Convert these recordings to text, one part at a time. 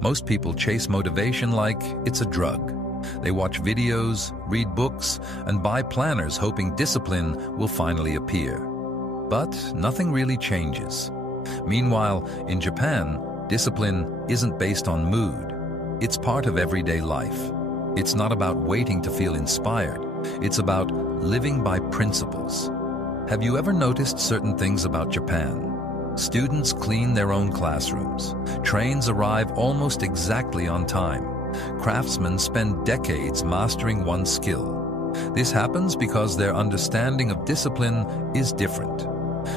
Most people chase motivation like it's a drug. They watch videos, read books, and buy planners hoping discipline will finally appear. But nothing really changes. Meanwhile, in Japan, discipline isn't based on mood. It's part of everyday life. It's not about waiting to feel inspired. It's about living by principles. Have you ever noticed certain things about Japan? Students clean their own classrooms. Trains arrive almost exactly on time. Craftsmen spend decades mastering one skill. This happens because their understanding of discipline is different.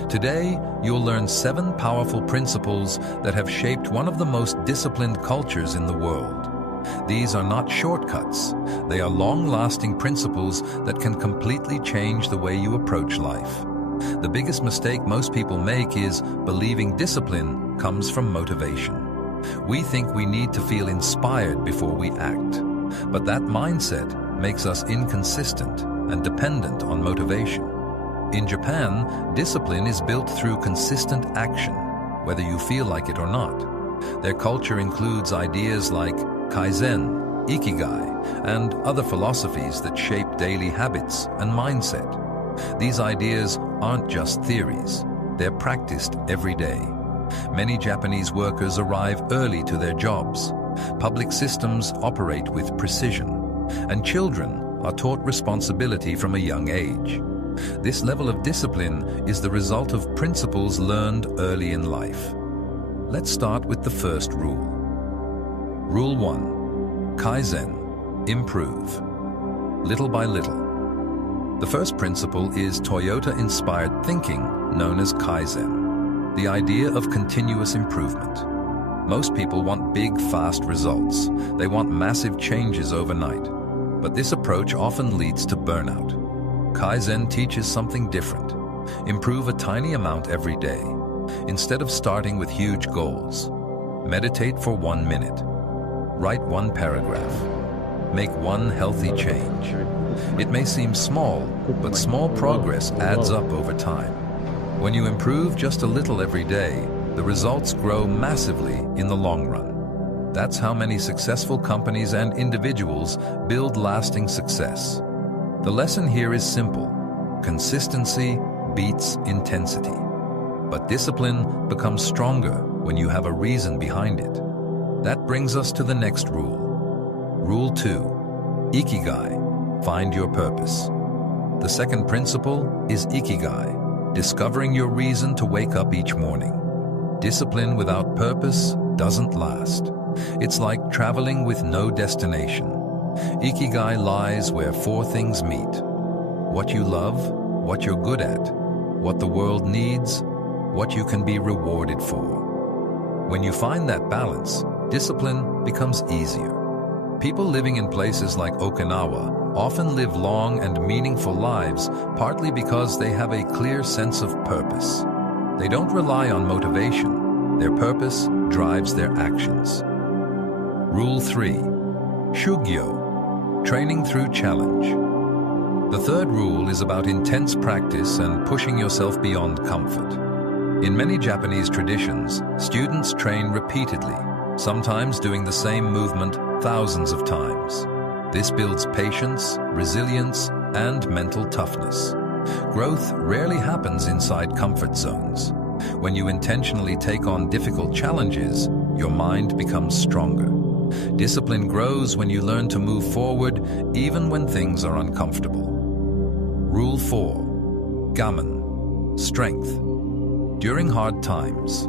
Today, you'll learn 7 powerful principles that have shaped one of the most disciplined cultures in the world. These are not shortcuts. They are long-lasting principles that can completely change the way you approach life. The biggest mistake most people make is believing discipline comes from motivation. We think we need to feel inspired before we act. But that mindset makes us inconsistent and dependent on motivation. In Japan, discipline is built through consistent action, whether you feel like it or not. Their culture includes ideas like Kaizen, Ikigai, and other philosophies that shape daily habits and mindset. These ideas aren't just theories, they're practiced every day. Many Japanese workers arrive early to their jobs. Public systems operate with precision, and children are taught responsibility from a young age. This level of discipline is the result of principles learned early in life. Let's start with the first rule. Rule 1. Kaizen, improve. Little by little. The first principle is Toyota-inspired thinking, known as Kaizen, the idea of continuous improvement. Most people want big, fast results. They want massive changes overnight. But this approach often leads to burnout. Kaizen teaches something different. Improve a tiny amount every day. Instead of starting with huge goals, meditate for 1 minute. Write 1 paragraph. Make 1 healthy change. It may seem small, but small progress adds up over time. When you improve just a little every day, the results grow massively in the long run. That's how many successful companies and individuals build lasting success. The lesson here is simple. Consistency beats intensity. But discipline becomes stronger when you have a reason behind it. That brings us to the next rule. Rule 2. Ikigai. Find your purpose. The second principle is Ikigai, discovering your reason to wake up each morning. Discipline without purpose doesn't last. It's like traveling with no destination. Ikigai lies where 4 things meet: what you love, what you're good at, what the world needs, what you can be rewarded for. When you find that balance, discipline becomes easier. People living in places like Okinawa often live long and meaningful lives, partly because they have a clear sense of purpose. They don't rely on motivation. Their purpose drives their actions. Rule 3. Shugyo. Training through challenge. The third rule is about intense practice and pushing yourself beyond comfort. In many Japanese traditions, students train repeatedly, sometimes doing the same movement thousands of times. This builds patience, resilience, and mental toughness. Growth rarely happens inside comfort zones. When you intentionally take on difficult challenges, your mind becomes stronger. Discipline grows when you learn to move forward even when things are uncomfortable. Rule 4. Gammon. Strength. During hard times.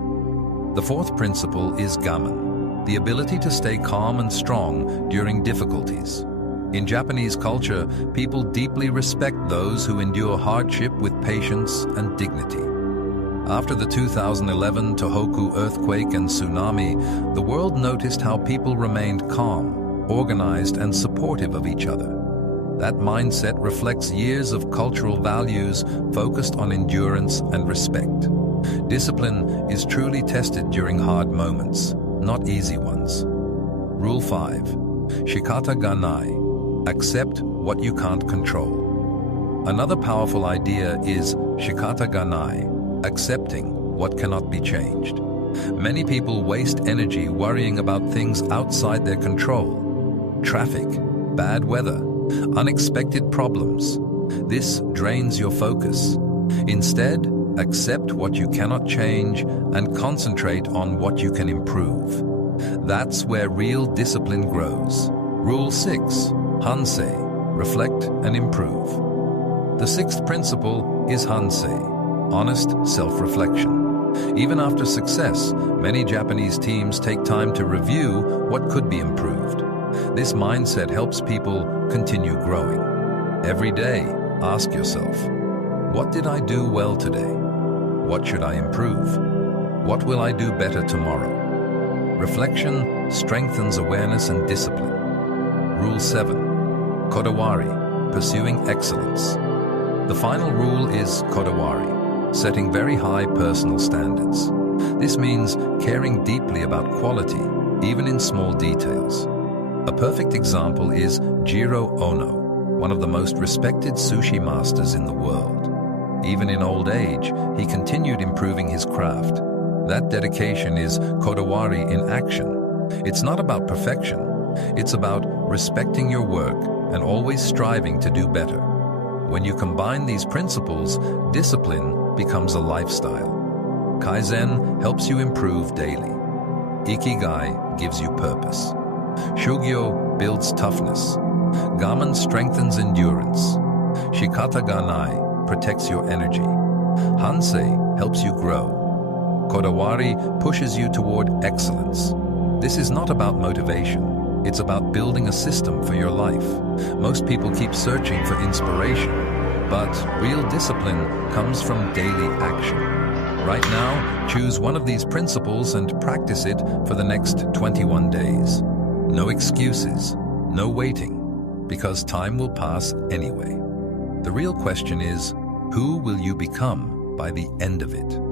The fourth principle is gammon, the ability to stay calm and strong during difficulties. In Japanese culture, people deeply respect those who endure hardship with patience and dignity. After the 2011 Tohoku earthquake and tsunami, the world noticed how people remained calm, organized, and supportive of each other. That mindset reflects years of cultural values focused on endurance and respect. Discipline is truly tested during hard moments, not easy ones. Rule 5. Shikata ga nai. Accept what you can't control. Another powerful idea is shikata ga nai, accepting what cannot be changed. Many people waste energy worrying about things outside their control. Traffic, bad weather, unexpected problems. This drains your focus. Instead, accept what you cannot change and concentrate on what you can improve. That's where real discipline grows. Rule 6. Hansei. Reflect and improve. The sixth principle is Hansei, honest self-reflection. Even after success, many Japanese teams take time to review what could be improved. This mindset helps people continue growing. Every day, ask yourself, what did I do well today? What should I improve? What will I do better tomorrow? Reflection strengthens awareness and discipline. Rule 7. Kodawari, pursuing excellence. The final rule is Kodawari, setting very high personal standards. This means caring deeply about quality, even in small details. A perfect example is Jiro Ono, one of the most respected sushi masters in the world. Even in old age, he continued improving his craft. That dedication is Kodawari in action. It's not about perfection. It's about respecting your work and always striving to do better. When you combine these principles, discipline becomes a lifestyle. Kaizen helps you improve daily. Ikigai gives you purpose. Shugyo builds toughness. Gaman strengthens endurance. Shikata ga nai protects your energy. Hansei helps you grow. Kodawari pushes you toward excellence. This is not about motivation. It's about building a system for your life. Most people keep searching for inspiration, but real discipline comes from daily action. Right now, choose one of these principles and practice it for the next 21 days. No excuses, no waiting, because time will pass anyway. The real question is, who will you become by the end of it?